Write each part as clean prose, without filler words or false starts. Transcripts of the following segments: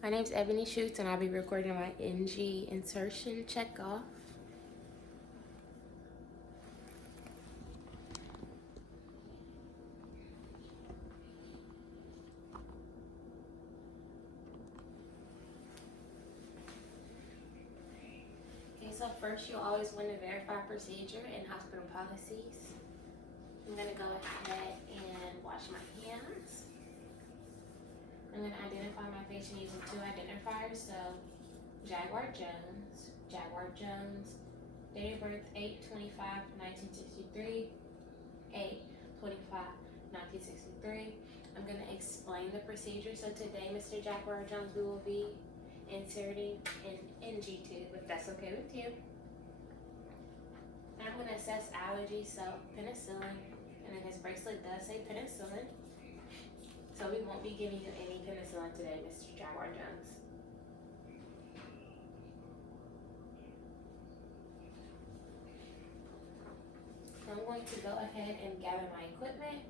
My name is Ebony Schutz, and I'll be recording my NG Insertion Checkoff. Okay, so first you'll always want to verify procedure and hospital policies. I'm going to go ahead and wash my hands. I'm going to identify my patient using two identifiers, so Jaguar Jones, date of birth 8/25/1963, 8/25/1963. I'm going to explain the procedure. So today, Mr. Jaguar Jones, we will be inserting an NG tube, if that's okay with you. And I'm going to assess allergies, so penicillin, and then his bracelet does say penicillin. So we won't be giving you any penicillin today, Mr. Jaguar Jones. I'm going to go ahead and gather my equipment.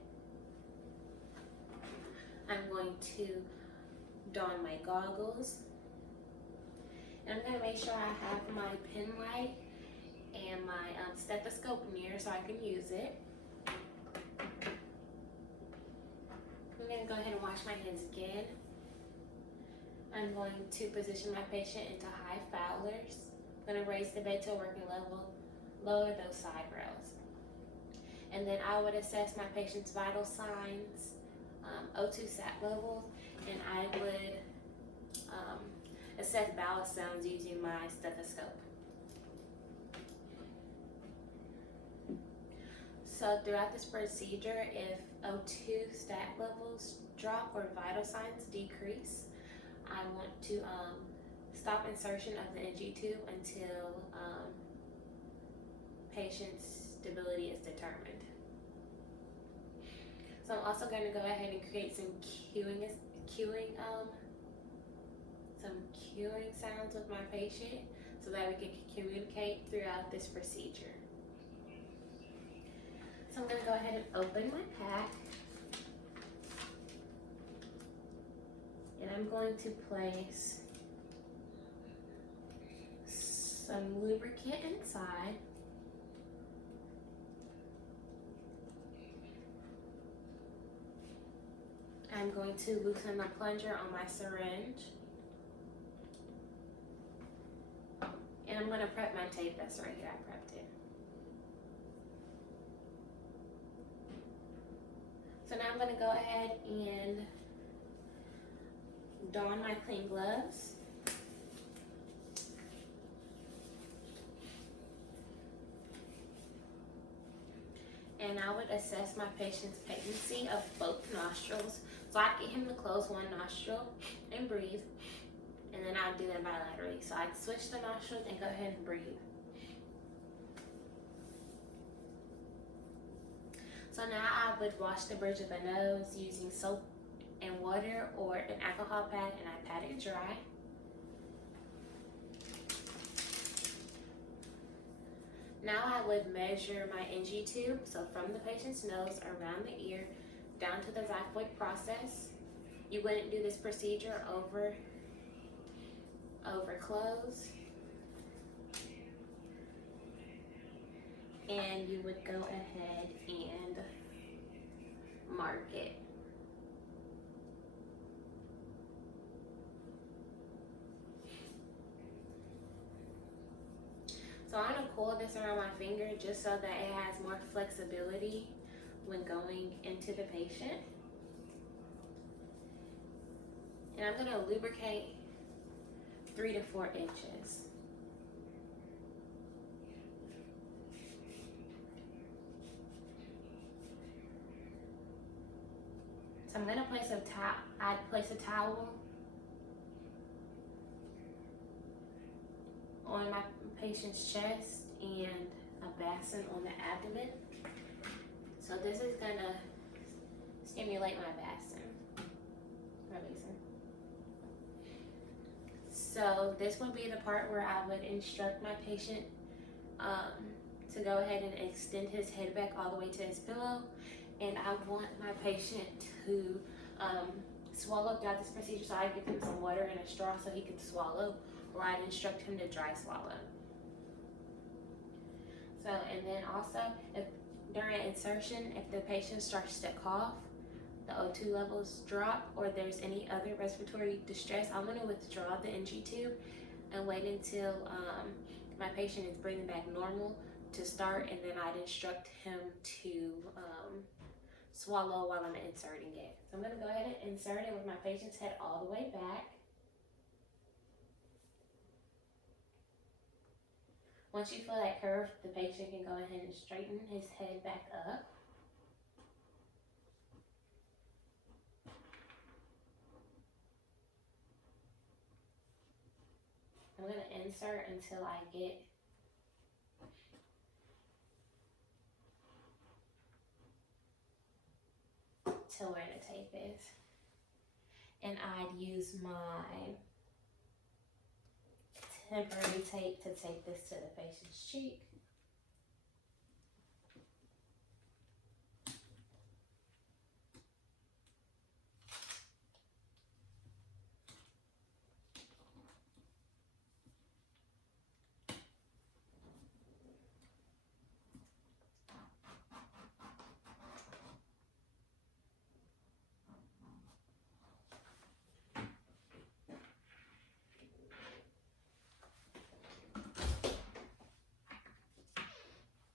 I'm going to don my goggles. And I'm going to make sure I have my pen light and my stethoscope near so I can use it. I'm going to go ahead and wash my hands again. I'm going to position my patient into high Fowlers. I'm going to raise the bed to a working level, lower those side rails. And then I would assess my patient's vital signs, O2 sat levels, and I would assess bowel sounds using my stethoscope. So throughout this procedure, if O2 stat levels drop or vital signs decrease, I want to stop insertion of the NG tube until patient's stability is determined. So I'm also going to go ahead and create some cueing sounds with my patient so that we can communicate throughout this procedure. So I'm going to go ahead and open my pack, and I'm going to place some lubricant inside. I'm going to loosen the plunger on my syringe. And I'm going to prep my tape that's right here. I prepped it. So now I'm going to go ahead and don my clean gloves. And I would assess my patient's patency of both nostrils. So I'd get him to close one nostril and breathe. And then I'd do that bilaterally. So I'd switch the nostrils and go ahead and breathe. So now I would wash the bridge of the nose using soap and water or an alcohol pad, and I pat it dry. Now I would measure my NG tube, so from the patient's nose around the ear down to the xiphoid process. You wouldn't do this procedure over close. And you would go ahead and mark it. So I'm going to coil this around my finger just so that it has more flexibility when going into the patient. And I'm going to lubricate 3 to 4 inches. So I'm going to place I'd place a towel on my patient's chest and a basin on the abdomen. So this is going to stimulate my basin. So this would be the part where I would instruct my patient to go ahead and extend his head back all the way to his pillow. And I want my patient to swallow throughout this procedure, so I'd give him some water and a straw so he could swallow, or I'd instruct him to dry swallow. So, and then also, if during insertion, if the patient starts to cough, the O2 levels drop, or there's any other respiratory distress, I'm going to withdraw the NG tube and wait until my patient is breathing back normal to start, and then I'd instruct him to swallow while I'm inserting it. So I'm going to go ahead and insert it with my patient's head all the way back. Once you feel that curve, the patient can go ahead and straighten his head back up. I'm going to insert until I get to where the tape is. And I'd use my temporary tape to tape this to the patient's cheek.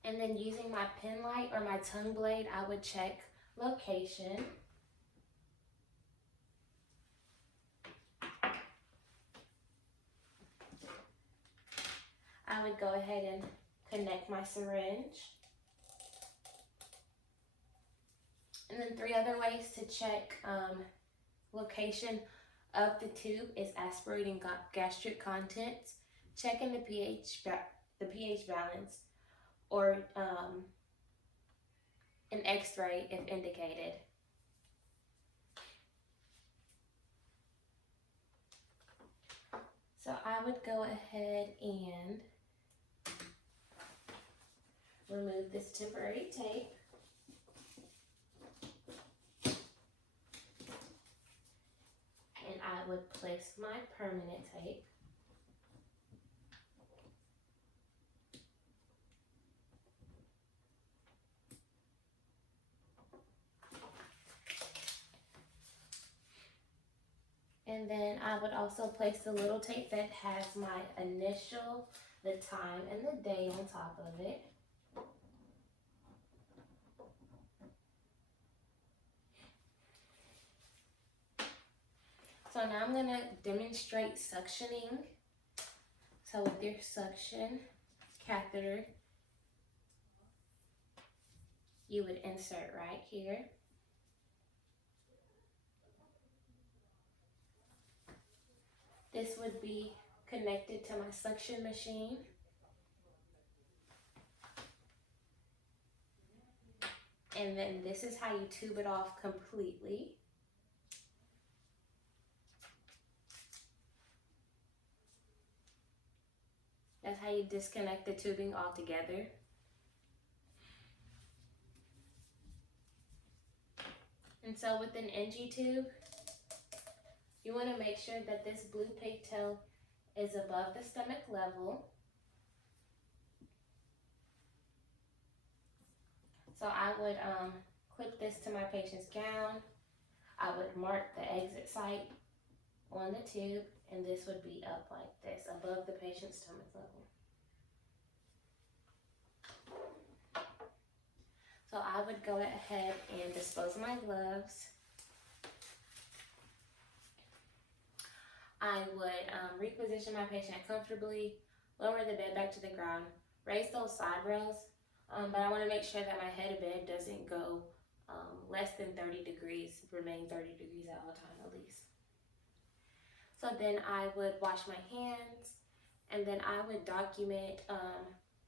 And then using my pen light or my tongue blade, I would check location. I would go ahead and connect my syringe. And then 3 other ways to check location of the tube is aspirating gastric contents, checking the pH balance, or an X-ray if indicated. So I would go ahead and remove this temporary tape. And I would place my permanent tape. And then I would also place the little tape that has my initial, the time, and the day on top of it. So now I'm going to demonstrate suctioning. So with your suction catheter, you would insert right here. This would be connected to my suction machine. And then this is how you tube it off completely. That's how you disconnect the tubing altogether. And so with an NG tube, you want to make sure that this blue pigtail is above the stomach level. So I would clip this to my patient's gown. I would mark the exit site on the tube, and this would be up like this, above the patient's stomach level. So I would go ahead and dispose of my gloves. I would reposition my patient comfortably, lower the bed back to the ground, raise those side rails, but I want to make sure that my head of bed doesn't go less than 30 degrees, remain 30 degrees at all time at least. So then I would wash my hands, and then I would document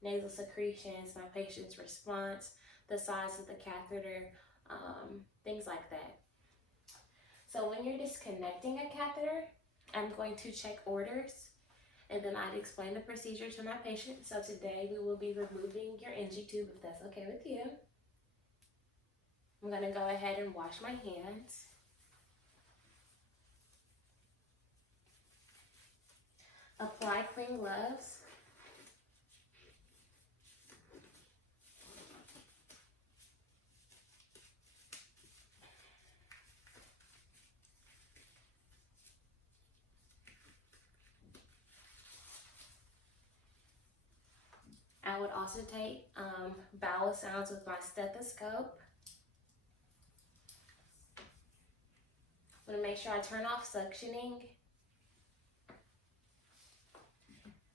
nasal secretions, my patient's response, the size of the catheter, things like that. So when you're disconnecting a catheter, I'm going to check orders, and then I'd explain the procedure to my patient. So today we will be removing your NG tube, if that's okay with you. I'm going to go ahead and wash my hands. working gloves. I would also take bowel sounds with my stethoscope. I'm going to make sure I turn off suctioning.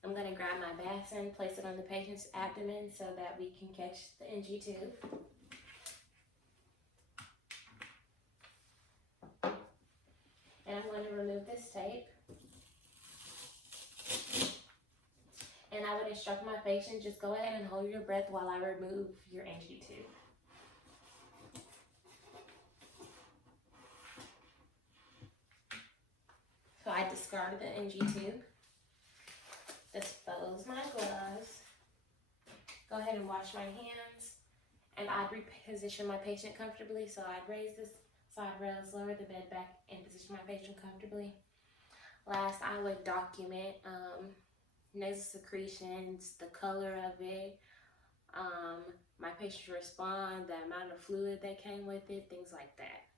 I'm going to grab my bassin, place it on the patient's abdomen so that we can catch the NG tube. And I'm going to remove this tape. And I would instruct my patient, just go ahead and hold your breath while I remove your NG tube. So I discarded the NG tube. Dispose my gloves. Go ahead and wash my hands. And I'd reposition my patient comfortably. So I'd raise this side rails, lower the bed back, and position my patient comfortably. Last, I would document nasal secretions, the color of it, my patient's response, the amount of fluid that came with it, things like that.